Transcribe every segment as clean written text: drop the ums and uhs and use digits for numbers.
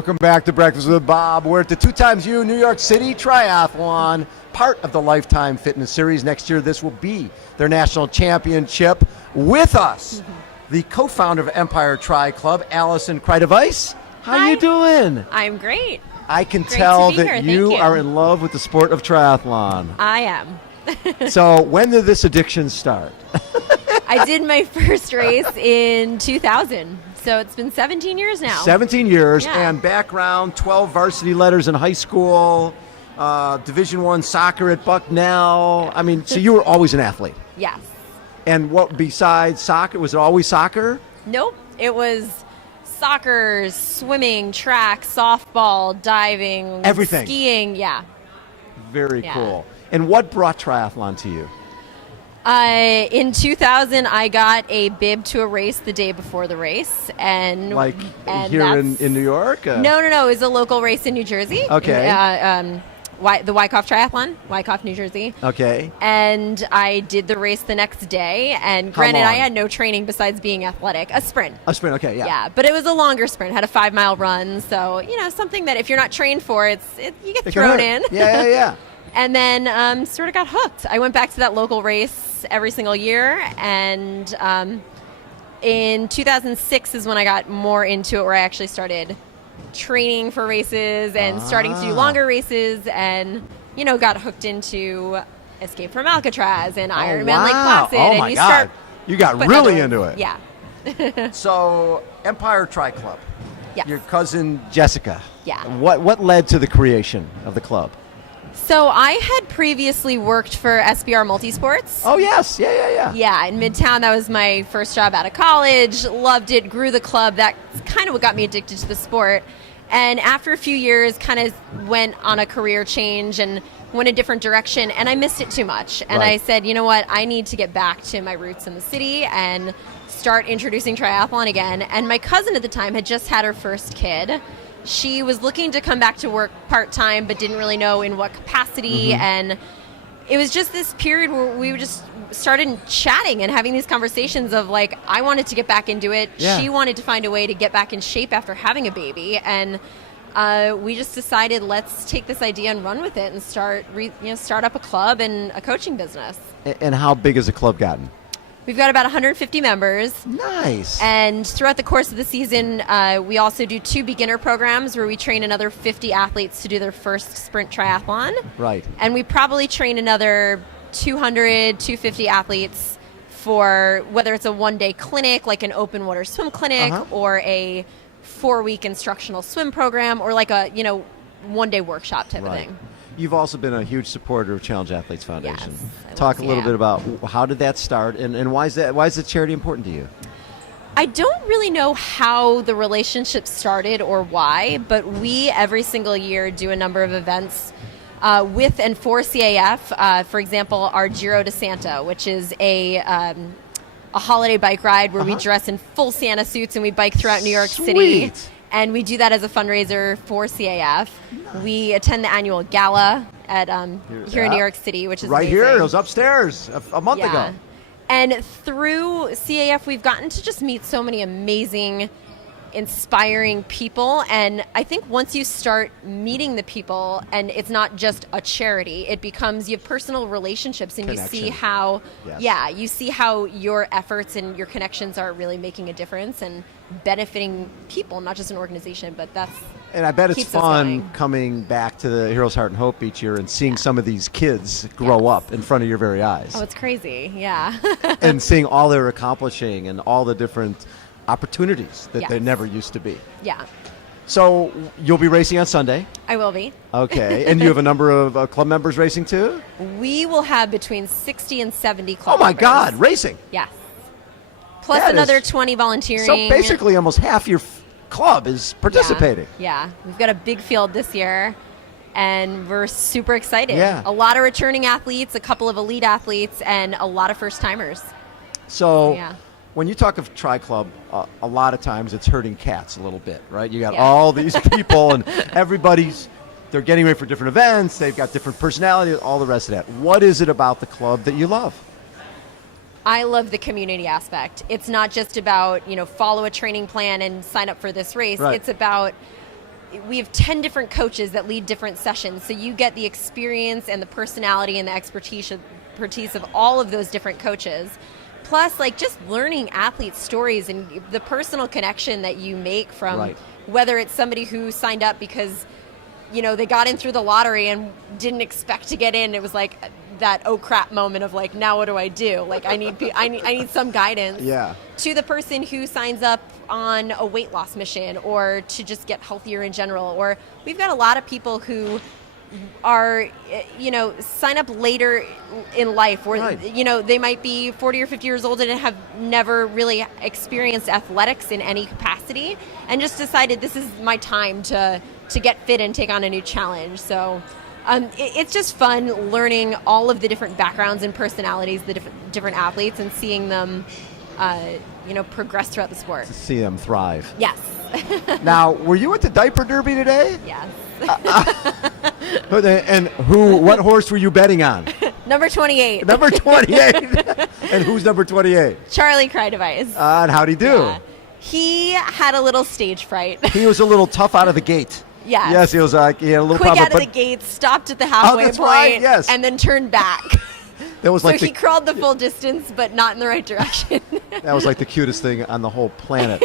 Welcome back to Breakfast with Bob. We're at the 2xU New York City Triathlon, part of the Lifetime Fitness Series. Next year, this will be their national championship. With us, the co-founder of Empire Tri Club, Alison Kreideweis. How you doing? I'm great. I can Great tell to be that here. you Thank you. are in love with the sport of triathlon. I am. So when did this addiction start? I did my first race in 2000, so it's been 17 years now. 17 years, Yeah. and background, 12 varsity letters in high school, Division I soccer at Bucknell. I mean, so you were always an athlete. Yes. And what besides soccer? Was it always soccer? Nope. It was soccer, swimming, track, softball, diving, Everything. skiing. Yeah. Very Yeah. cool. And what brought triathlon to you? In 2000, I got a bib to a race the day before the race, and Like and here in that's- New York? No. It was a local race in New Jersey. Okay. The Wyckoff Triathlon, Wyckoff, New Jersey. Okay. And I did the race the next day. And How granted, I long? had no training besides being athletic. A sprint. A sprint, okay, yeah. Yeah, but it was a longer sprint. Had a 5-mile run. So, something that if you're not trained for, you get It can thrown hurt. in. Yeah. And then sort of got hooked. I went back to that local race every single year. And in 2006 is when I got more into it, where I actually started training for races and starting to do longer races, and got hooked into Escape from Alcatraz and Ironman Lake Placid. Oh and my you God. start You got putting really other- into it. Yeah. So, Empire Tri Club. Yes. Your cousin Jessica. Yeah. What led to the creation of the club? So I had previously worked for SBR Multisports. Oh, yes. Yeah. Yeah, in Midtown. That was my first job out of college. Loved it, grew the club. That's kind of what got me addicted to the sport. And after a few years, kind of went on a career change and went a different direction, and I missed it too much. And Right. I said, you know what, I need to get back to my roots in the city and start introducing triathlon again. And my cousin at the time had just had her first kid. She was looking to come back to work part-time, but didn't really know in what capacity. And it was just this period where we just started chatting and having these conversations of like, I wanted to get back into it. Yeah. She wanted to find a way to get back in shape after having a baby. And we just decided, let's take this idea and run with it and start up a club and a coaching business. And how big has the club gotten? We've got about 150 members. Nice. And throughout the course of the season, we also do 2 beginner programs where we train another 50 athletes to do their first sprint triathlon. Right. And we probably train another 200, 250 athletes for whether it's a one-day clinic, like an open water swim clinic, or a 4-week instructional swim program, or like a, one-day workshop type of thing. You've also been a huge supporter of Challenge Athletes Foundation. Yes, I Talk was, a little yeah. bit about how did that start, and why is the charity important to you? I don't really know how the relationship started or why, but we every single year do a number of events with and for CAF. For example, our Giro de Santa, which is a holiday bike ride where we dress in full Santa suits and we bike throughout New York City. Sweet. And we do that as a fundraiser for CAF. Nice. We attend the annual gala at here in New York City, which is right amazing. here. It was upstairs a month ago. And through CAF, we've gotten to just meet so many amazing, inspiring people. And I think once you start meeting the people, and it's not just a charity, it becomes, you have personal relationships, and Connection. you see how, Yes. you see how your efforts and your connections are really making a difference and benefiting people, not just an organization, but that's. And I bet it's keeps us fun going. coming back to the Heroes Heart and Hope each year and seeing some of these kids grow up in front of your very eyes. Oh, it's crazy. Yeah. And seeing all they're accomplishing and all the different opportunities that they Yes. never used to be. Yeah, So you'll be racing on Sunday. I will be. Okay. And you have a number of club members racing too? We will have between 60 and 70 club Oh my members. God, racing. Yes. Plus That another is- 20 volunteering. So basically almost half your club is participating. Yeah. We've got a big field this year, and we're super excited. Yeah. A lot of returning athletes, a couple of elite athletes, and a lot of first-timers. So Yeah. when you talk of Tri Club, a lot of times it's herding cats a little bit, right? You got Yeah. all these people and they're getting ready for different events. They've got different personalities, all the rest of that. What is it about the club that you love? I love the community aspect. It's not just about, follow a training plan and sign up for this race. Right. It's about we have 10 different coaches that lead different sessions. So you get the experience and the personality and the expertise of all of those different coaches. Plus, like, just learning athletes' stories and the personal connection that you make from whether it's somebody who signed up because, you know, they got in through the lottery and didn't expect to get in. It was like that oh crap moment of like, now what do I do? Like, I need some guidance. Yeah. To the person who signs up on a weight loss mission or to just get healthier in general. Or we've got a lot of people who are, you know, sign up later in life where, you know, they might be 40 or 50 years old and have never really experienced athletics in any capacity and just decided this is my time to get fit and take on a new challenge. So it's just fun learning all of the different backgrounds and personalities, the different athletes, and seeing them, you know, progress throughout the sport. To see them thrive. Yes. Now, were you at the diaper derby today? Yes. And what horse were you betting on? Number 28. Number 28. And who's number 28? Charlie Kreideweis. And how'd he do? Yeah. He had a little stage fright. He was a little tough out of the gate. Yes. Yes, he was like, he had a little quick problem. Out of the gate, stopped at the halfway that's point, right, yes. and then turned back. That was so like he crawled the full distance, but not in the right direction. That was like the cutest thing on the whole planet.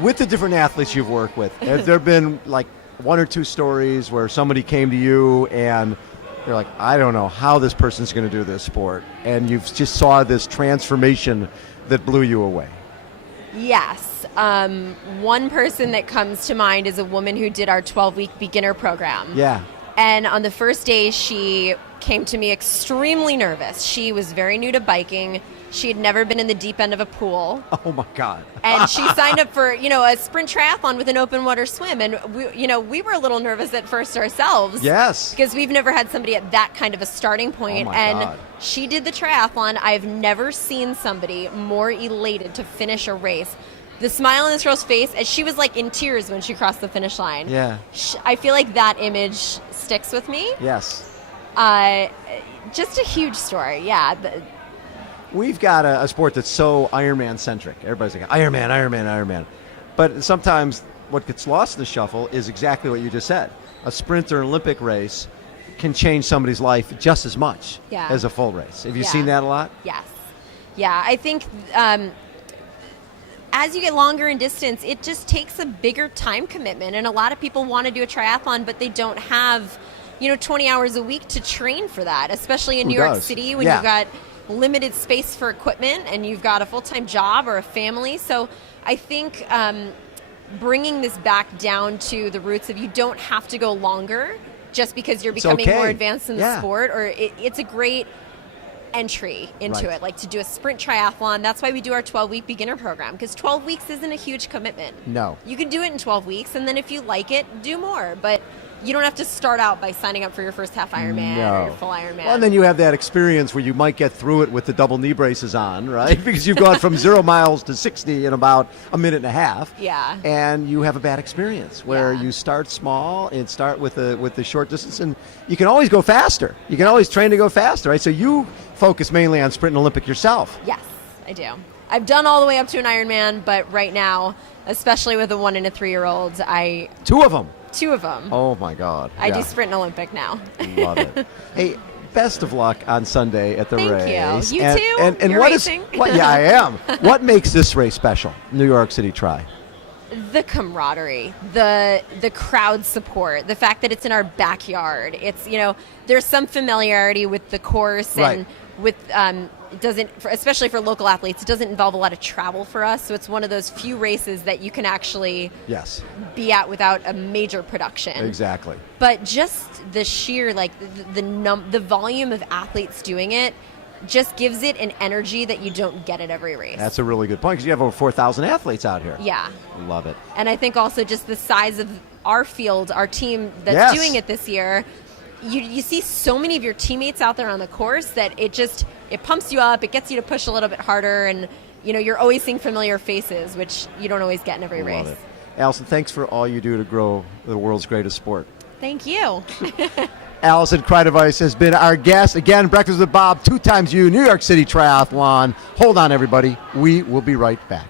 With the different athletes you've worked with, have there been like one or two stories where somebody came to you and you're like, I don't know how this person's going to do this sport, and you just saw this transformation that blew you away? Yes. One person that comes to mind is a woman who did our 12-week beginner program. Yeah. And on the first day, she came to me extremely nervous. She was very new to biking. She had never been in the deep end of a pool. Oh my God. And she signed up for, you know, a sprint triathlon with an open water swim. And we were a little nervous at first ourselves. Yes. Because we've never had somebody at that kind of a starting point. Oh my and God. She did the triathlon. I've never seen somebody more elated to finish a race. The smile on this girl's face, and she was like in tears when she crossed the finish line. Yeah. I feel like that image sticks with me. Yes. Just a huge story, yeah. We've got a sport that's so Ironman centric. Everybody's like, Ironman, Ironman, Ironman. But sometimes what gets lost in the shuffle is exactly what you just said. A sprint or an Olympic race can change somebody's life just as much as a full race. Have you seen that a lot? Yes. Yeah, I think as you get longer in distance, it just takes a bigger time commitment. And a lot of people want to do a triathlon, but they don't have, 20 hours a week to train for that, especially in New York City when you've got limited space for equipment and you've got a full-time job or a family. So I think bringing this back down to the roots of you don't have to go longer just because you're becoming more advanced in the sport, or it's a great entry into it, like to do a sprint triathlon. That's why we do our 12-week beginner program, because 12 weeks isn't a huge commitment. No. You can do it in 12 weeks, and then if you like it, do more. But you don't have to start out by signing up for your first half Ironman or your full Ironman. Well, and then you have that experience where you might get through it with the double knee braces on, right? Because you've gone from 0 miles to 60 in about a minute and a half. Yeah. And you have a bad experience where you start small and start with the short distance, and you can always go faster. You can always train to go faster, right? So you focus mainly on sprint and Olympic yourself. Yes, I do. I've done all the way up to an Ironman, but right now, especially with a 1 and a 3-year-old, Two of them. Oh my God. I do sprint and Olympic now. Love it. Hey, best of luck on Sunday at the race. Thank you. You too? And You're what racing? Yeah, I am. What makes this race special, New York City Tri? The camaraderie, the crowd support, the fact that it's in our backyard. It's, there's some familiarity with the course and with it doesn't, especially for local athletes, it doesn't involve a lot of travel for us. So it's one of those few races that you can actually be at without a major production. Exactly. But just the sheer, the volume of athletes doing it just gives it an energy that you don't get at every race. That's a really good point, because you have over 4,000 athletes out here. Yeah. Love it. And I think also just the size of our field, our team that's doing it this year, you see so many of your teammates out there on the course that it pumps you up, it gets you to push a little bit harder, and you're always seeing familiar faces, which you don't always get in every race. Love it. Alison, thanks for all you do to grow the world's greatest sport. Thank you. Alison Kreideweis has been our guest. Again, Breakfast with Bob, 2 times U, New York City Triathlon. Hold on, everybody. We will be right back.